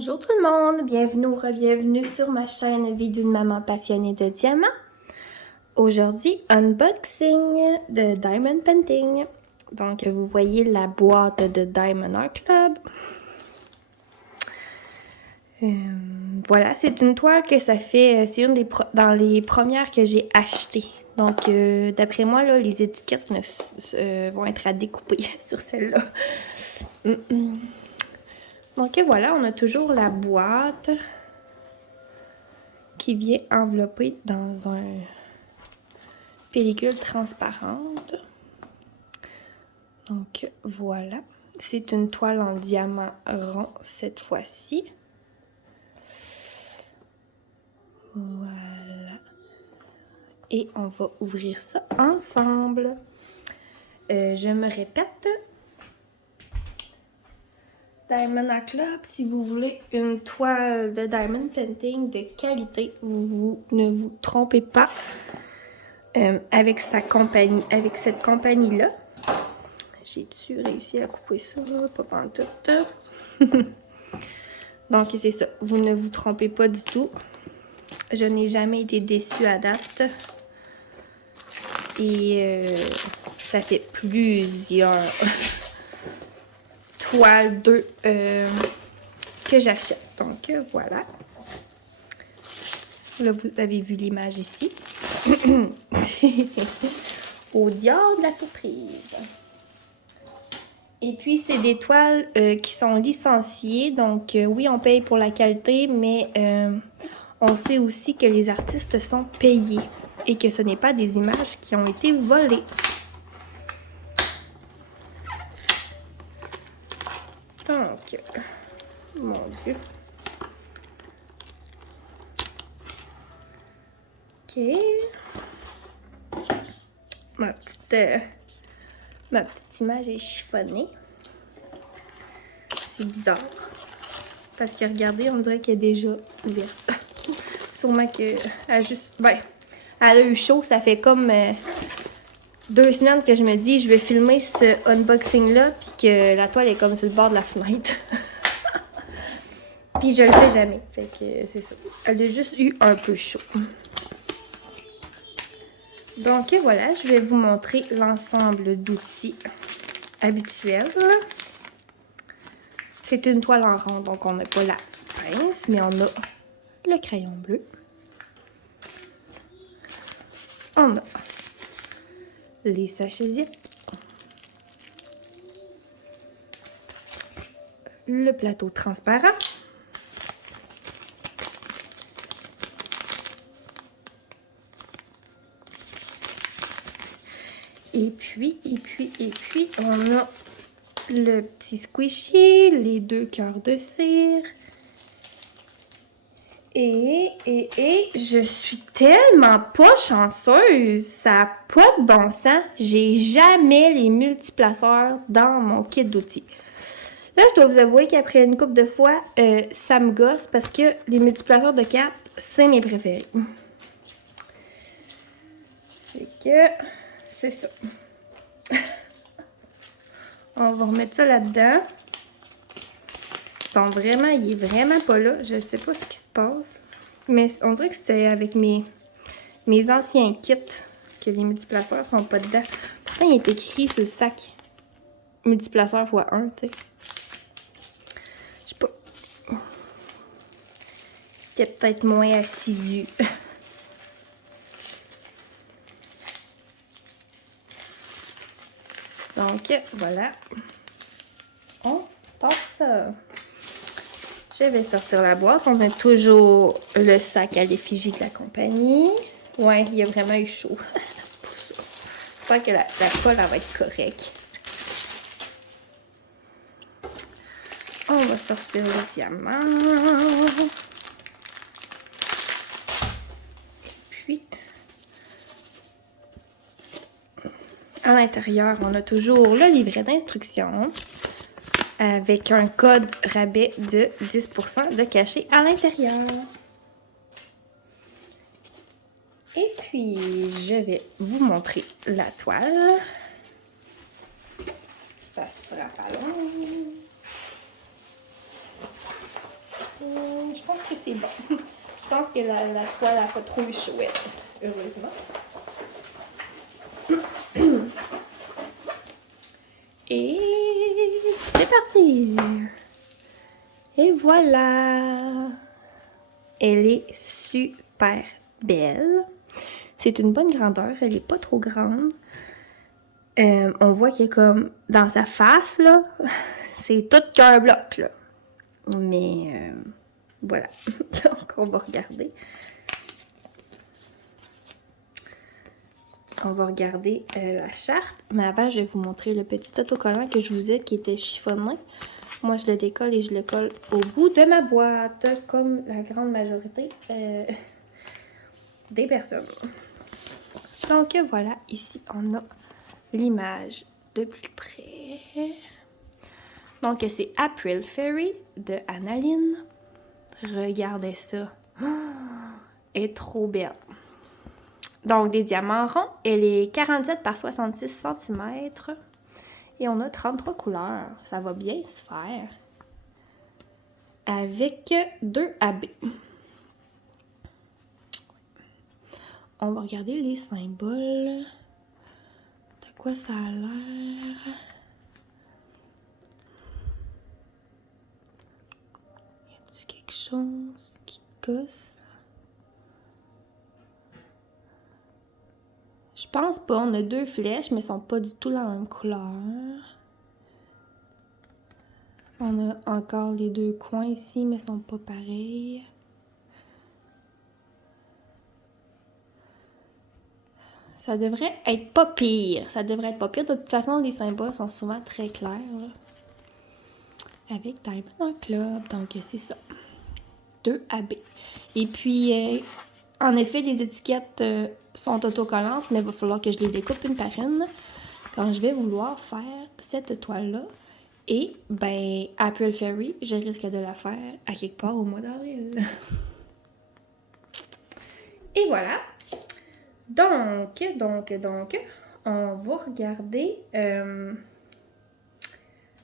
Bonjour tout le monde, bienvenue ou re-bienvenue sur ma chaîne Vie d'une maman passionnée de diamants. Aujourd'hui, unboxing de Diamond Painting. Donc, vous voyez la boîte de Diamond Art Club. Voilà, c'est une toile que ça fait, c'est une dans les premières que j'ai achetées. Donc, d'après moi, là, les étiquettes vont être à découper sur celle-là. Donc voilà, on a toujours la boîte qui vient enveloppée dans une pellicule transparente. Donc voilà, c'est une toile en diamant rond cette fois-ci. Voilà. Et on va ouvrir ça ensemble. Je me répète. Diamond Art Club, si vous voulez une toile de Diamond Painting de qualité, ne vous trompez pas avec cette compagnie-là. J'ai-tu réussi à couper ça? Pas pantoute. Donc, c'est ça. Vous ne vous trompez pas du tout. Je n'ai jamais été déçue à date. Et ça fait plusieurs toiles d'eux que j'achète. Donc, voilà. Là, vous avez vu l'image ici. Au diable de la surprise. Et puis, c'est des toiles qui sont licenciées. Donc, oui, on paye pour la qualité, mais on sait aussi que les artistes sont payés et que ce n'est pas des images qui ont été volées. Donc, mon Dieu. OK. Ma petite image est chiffonnée. C'est bizarre. Parce que regardez, on dirait qu'elle est déjà ouverte. Sûrement qu'elle a juste... Ben, elle a eu chaud. Ça fait comme 2 semaines que je me dis je vais filmer ce unboxing-là. Puis que la toile est comme sur le bord de la fenêtre. Puis je le fais jamais. Fait que c'est ça. Elle a juste eu un peu chaud. Donc voilà, je vais vous montrer l'ensemble d'outils habituels. C'est une toile en rond, donc on n'a pas la pince, mais on a le crayon bleu. On a les sachets zip. Le plateau transparent. Et puis, on a le petit squishy, les 2 cœurs de cire. Et je suis tellement pas chanceuse. Ça n'a pas de bon sens. J'ai jamais les multiplaceurs dans mon kit d'outils. Là, je dois vous avouer qu'après une couple de fois, ça me gosse parce que les multiplaceurs de 4, c'est mes préférés. Fait que... c'est ça. On va remettre ça là-dedans. Il est vraiment pas là. Je sais pas ce qui se passe. Mais on dirait que c'est avec mes anciens kits que les multiplaceurs sont pas dedans. Pourtant, il est écrit sur le sac multiplaceur x1, tu sais. Je sais pas. C'était peut-être moins assidu. Donc, voilà. On passe ça. Je vais sortir la boîte. On a toujours le sac à l'effigie de la compagnie. Ouais, il y a vraiment eu chaud. Pour ça. J'espère que la colle, elle va être correcte. On va sortir le diamant. Puis, à l'intérieur, on a toujours le livret d'instructions avec un code rabais de 10% de cachet à l'intérieur. Et puis, je vais vous montrer la toile. Ça sera pas long. Je pense que c'est bon. Je pense que la toile n'a pas trop échoué, heureusement. Et c'est parti! Et voilà! Elle est super belle. C'est une bonne grandeur, elle est pas trop grande. On voit qu'il est comme dans sa face, là, c'est tout qu'un bloc, là. Mais voilà. Donc, on va regarder. On va regarder la charte. Mais avant, je vais vous montrer le petit autocollant que je vous ai qui était chiffonné. Moi, je le décolle et je le colle au bout de ma boîte, comme la grande majorité des personnes. Donc, voilà. Ici, on a l'image de plus près. Donc, c'est April Fairy de Annaline. Regardez ça. Oh, elle est trop belle. Donc, des diamants ronds. Elle est 47 par 66 cm. Et on a 33 couleurs. Ça va bien se faire. Avec 2 AB. On va regarder les symboles. De quoi ça a l'air? Y a-t-il quelque chose qui gosse? Je pense pas. On a 2 flèches, mais elles sont pas du tout la même couleur. On a encore les 2 coins ici, mais elles sont pas pareils. Ça devrait être pas pire. Ça devrait être pas pire. De toute façon, les symboles sont souvent très clairs, là. Avec Diamond Club. Donc, c'est ça. 2 AB. Et puis, en effet, les étiquettes sont autocollantes, mais il va falloir que je les découpe une par une quand je vais vouloir faire cette toile-là. Et, ben, April Fairy, je risque de la faire à quelque part au mois d'avril. Et voilà. Donc, on va regarder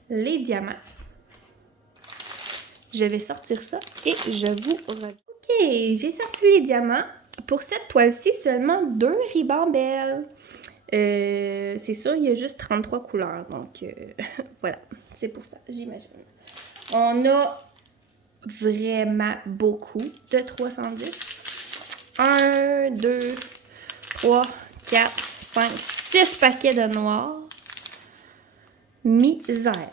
les diamants. Je vais sortir ça et je vous reviens. Ok, j'ai sorti les diamants. Pour cette toile-ci, seulement 2 ribambelles. C'est sûr, il y a juste 33 couleurs. Donc, voilà. C'est pour ça, j'imagine. On a vraiment beaucoup de 310. 1, 2, 3, 4, 5, 6 paquets de noirs. Misère.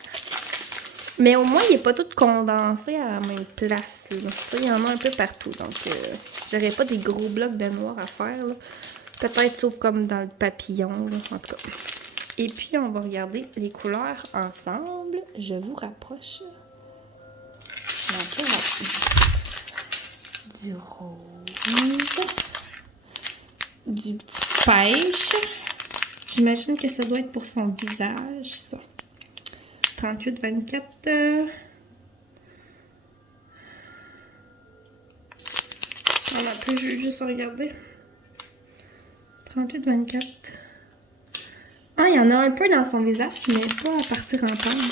Mais au moins, il n'est pas tout condensé à la même place. Il y en a un peu partout. Donc, j'aurais pas des gros blocs de noir à faire. Peut-être sauf comme dans le papillon. Là, en tout cas. Et puis, on va regarder les couleurs ensemble. Je vous rapproche. Du rose. Du petit pêche. J'imagine que ça doit être pour son visage, ça. 38, 24. On a pu juste regarder. 38, 24. Ah, il y en a un peu dans son visage, mais pas à partir en table.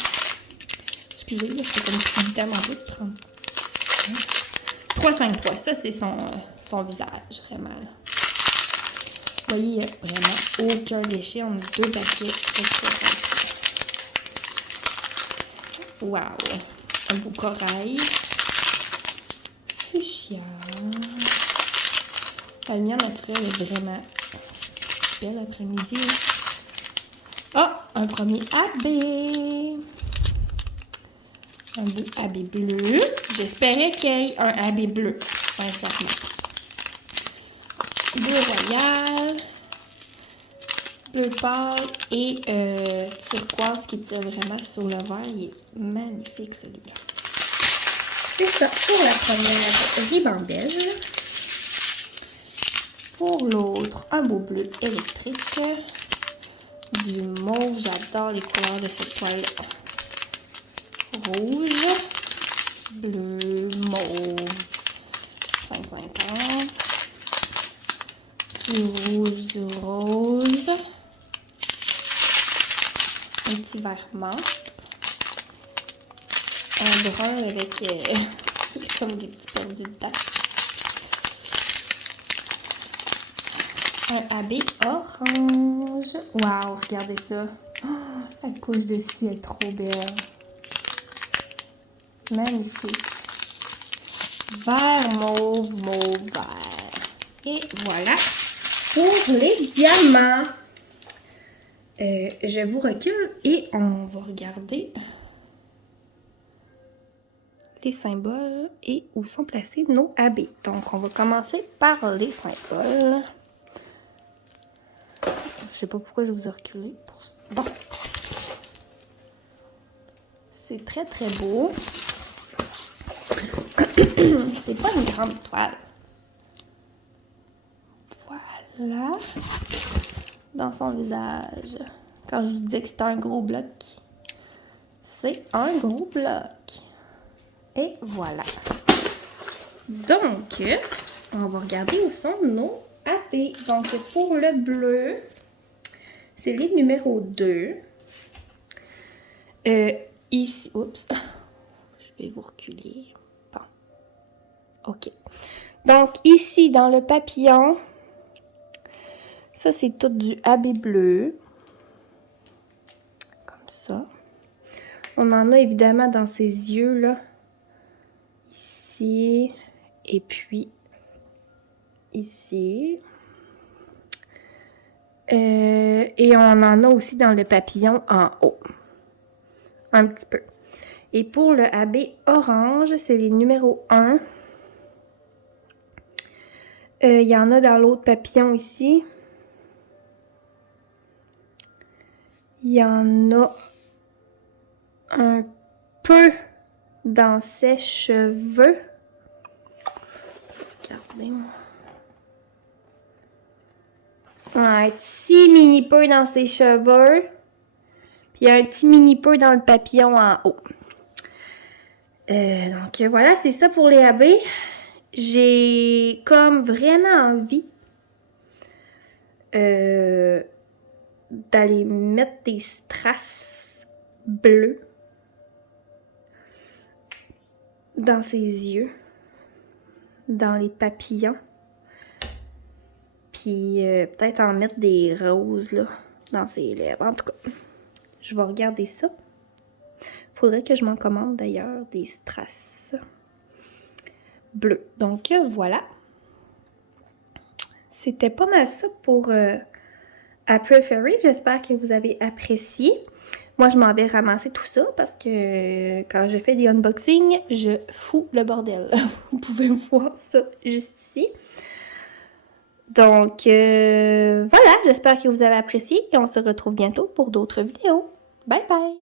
Excusez, là, je fais comme tellement peu de 30. 3, 5, 3. Ça, c'est son visage, vraiment. Là. Vous voyez, il n'y a vraiment aucun déchet. On a 2 paquets de 3, 5, 3. Wow! Un beau corail. Fuchsia. La lumière naturelle est vraiment belle après-midi. Ah! Un premier AB. Un beau AB bleu. J'espérais qu'il y ait un AB bleu, sincèrement. Bleu royal. Bleu pâle et turquoise qui tire vraiment sur le vert. Il est magnifique celui-là. C'est ça pour la première ribambelle. Pour l'autre, un beau bleu électrique. Du mauve, j'adore les couleurs de cette toile. Rouge, bleu, mauve, 5,50. Du rouge, du rose. Un petit vert mat. Un brun avec Comme des petits perdus de temps. Un AB orange. Wow, regardez ça. Oh, la couche dessus est trop belle. Magnifique. Vert, mauve, mauve, vert. Et voilà pour les diamants. Je vous recule et on va regarder les symboles et où sont placés nos AB. Donc, on va commencer par les symboles. Je sais pas pourquoi je vous ai reculé. Bon. C'est très, très beau. C'est pas une grande toile. Voilà. Dans son visage. Quand je vous disais que c'était un gros bloc, c'est un gros bloc. Et voilà. Donc, on va regarder où sont nos AB. Donc, pour le bleu, c'est le numéro 2. Ici, oups, je vais vous reculer. Bon. OK. Donc, ici, dans le papillon, ça, c'est tout du AB bleu. Comme ça. On en a évidemment dans ses yeux, là. Ici. Et puis, ici. Et on en a aussi dans le papillon en haut. Un petit peu. Et pour le AB orange, c'est les numéros 1. Il y en a dans l'autre papillon ici. Il y en a un peu dans ses cheveux. Regardez. Un petit mini peu dans ses cheveux. Puis un petit mini peu dans le papillon en haut. Donc voilà, c'est ça pour les AB. J'ai comme vraiment envie d'aller mettre des strass bleus dans ses yeux, dans les papillons. Puis peut-être en mettre des roses là, dans ses lèvres. En tout cas, je vais regarder ça. Faudrait que je m'en commande d'ailleurs des strass bleus. Donc voilà. C'était pas mal ça pour April Fairy. J'espère que vous avez apprécié. Moi, je m'en vais ramasser tout ça parce que quand je fais des unboxings, je fous le bordel. Vous pouvez voir ça juste ici. Donc, voilà. J'espère que vous avez apprécié et on se retrouve bientôt pour d'autres vidéos. Bye bye!